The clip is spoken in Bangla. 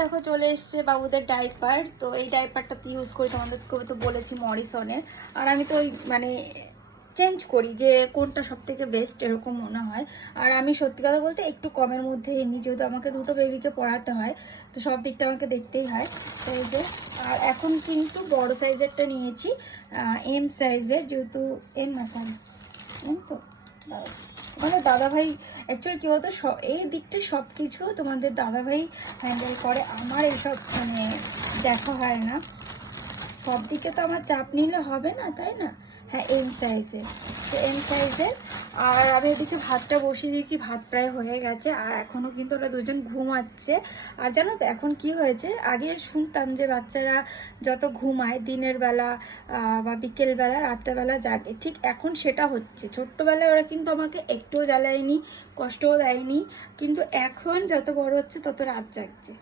দেখো চলে এসছে বাবুদের ডাইপার। তো এই ডাইপারটাতে ইউজ করি, তোমাদেরকে তো বলেছি মরিসনের। আর আমি তো ওই মানে চেঞ্জ করি যে কোনটা সব থেকে বেস্ট এরকম মনে হয়। আর আমি সত্যি কথা বলতে একটু কমের মধ্যে নিই, যেহেতু আমাকে দুটো বেবিকে পড়াতে হয়, তো সব দিকটা আমাকে দেখতেই হয়। তো এই যে, আর এখন কিন্তু বড় সাইজেরটা নিয়েছি, এম সাইজের, যেহেতু এম মাসাল তো মানে দাদাভাই অ্যাকচুয়ালি কী বলতো, এই দিকটা সব কিছু তোমাদের দাদাভাই হ্যান্ডেল করে, আমার এইসব মানে দেখা হয় না। সব দিকে তো আমার চাপ নিলে হবে না, তাই না? হ্যাঁ, এম সাইজের, তো এম সাইজের। আর আমি এদিকে ভাতটা বসিয়ে দিয়েছি, ভাত প্রায় হয়ে গেছে। আর এখনও কিন্তু ওরা দুজন ঘুমাচ্ছে। আর জানো তো এখন কি হয়েছে, আগে শুনতাম যে বাচ্চারা যত ঘুমায় দিনের বেলা বা বিকেলবেলা রাত্রেবেলা জাগে, ঠিক এখন সেটা হচ্ছে। ছোট্টবেলায় ওরা কিন্তু আমাকে একটুও জ্বালায়নি, কষ্টও দেয়নি, কিন্তু এখন যত বড় হচ্ছে তত রাত জাগছে।